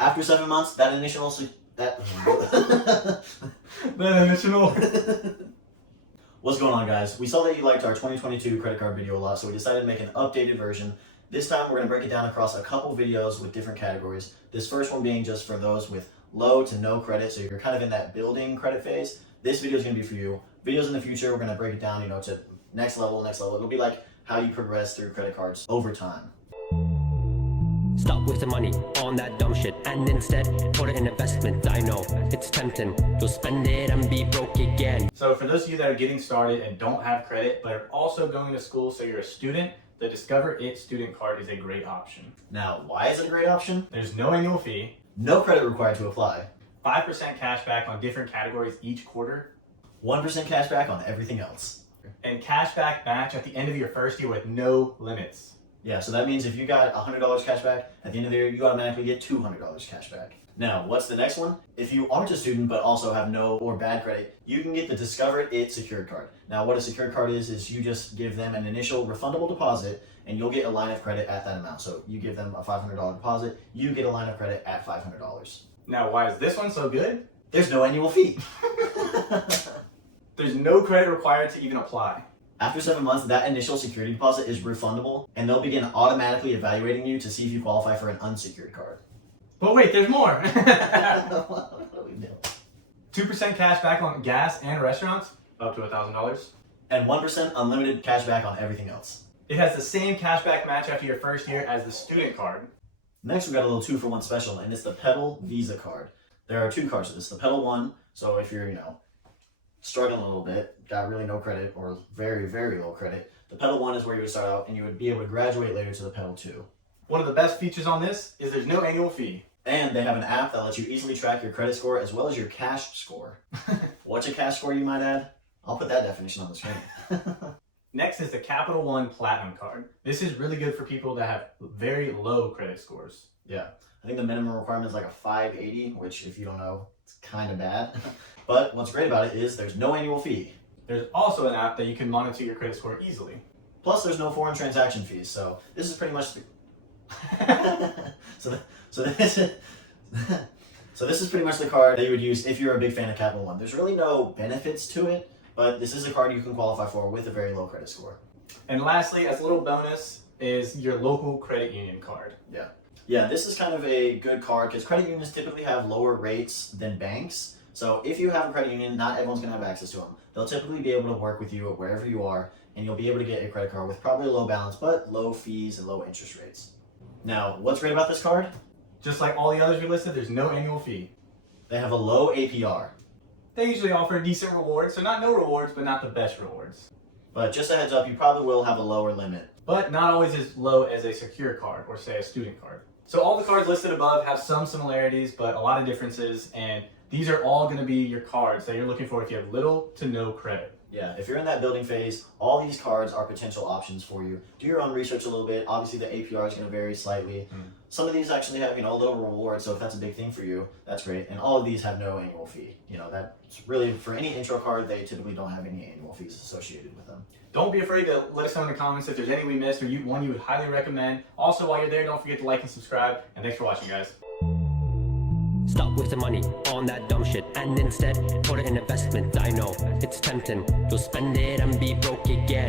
After 7 months, that initial that That initial. What's going on, guys? We saw that you liked our 2022 credit card video a lot, so we decided to make an updated version. This time we're going to break it down across a couple videos with different categories. This first one being just for those with low to no credit, so you're kind of in that building credit phase. This video is going to be for you. Videos in the future, we're going to break it down, to next level. It'll be like how you progress through credit cards over time. Stop wasting money on that dumb shit and instead put it in investment. I know it's tempting. You'll spend it and be broke again. So for those of you that are getting started and don't have credit but are also going to school, so you're a student, the Discover It student card is a great option. Now, why is it a great option? There's no annual fee, No credit required to apply, 5% cash back on different categories each quarter, 1% cash back on everything else. and cash back match at the end of your first year with no limits. Yeah, so that means if you got $100 cash back, at the end of the year, you automatically get $200 cash back. Now, what's the next one? If you aren't a student but also have no or bad credit, you can get the Discover It secured card. Now, what a secured card is you just give them an initial refundable deposit and you'll get a line of credit at that amount. So you give them a $500 deposit, you get a line of credit at $500. Now, why is this one so good? There's no annual fee. There's no credit required to even apply. After 7 months, that initial security deposit is refundable, and they'll begin automatically evaluating you to see if you qualify for an unsecured card. But wait, there's more. What are we doing? 2% cash back on gas and restaurants, up to $1,000. And 1% unlimited cash back on everything else. It has the same cashback match after your first year as the student card. Next, we got a little 2-for-1 special, and it's the Pedal Visa card. There are two cards of this. The Pedal 1, so if you're, struggling a little bit, got really no credit or very, very low credit, the Pedal 1 is where you would start out and you would be able to graduate later to the Pedal 2. One of the best features on this is there's no annual fee. And they have an app that lets you easily track your credit score as well as your cash score. What's a cash score, you might add? I'll put that definition on the screen. Next is the Capital One Platinum card. This is really good for people that have very low credit scores. Yeah, I think the minimum requirement is like a 580, which if you don't know, it's kind of bad. But what's great about it is there's no annual fee. There's also an app that you can monitor your credit score easily. Plus, there's no foreign transaction fees. So this is pretty much the... so this is pretty much the card that you would use if you're a big fan of Capital One. There's really no benefits to it, but this is a card you can qualify for with a very low credit score. And lastly, as a little bonus, is your local credit union card. Yeah, this is kind of a good card because credit unions typically have lower rates than banks. So if you have a credit union, not everyone's going to have access to them. They'll typically be able to work with you wherever you are, and you'll be able to get a credit card with probably a low balance, but low fees and low interest rates. Now, what's great about this card? Just like all the others we listed, there's no annual fee. They have a low APR. They usually offer a decent reward, so not no rewards, but not the best rewards. But just a heads up, you probably will have a lower limit. But not always as low as a secure card or say a student card. So all the cards listed above have some similarities, but a lot of differences, and these are all going to be your cards that you're looking for if you have little to no credit. Yeah, if you're in that building phase, all these cards are potential options for you. Do your own research a little bit. Obviously, the APR is going to vary slightly. Some of these actually have, a little reward, so if that's a big thing for you, that's great. And all of these have no annual fee. That's really, for any intro card, they typically don't have any annual fees associated with them. Don't be afraid to let us know in the comments if there's any we missed or one you would highly recommend. Also, while you're there, don't forget to like and subscribe. And thanks for watching, guys. Stop wasting money on that dumb shit and instead put it in investment. I know it's tempting. You'll spend it and be broke again.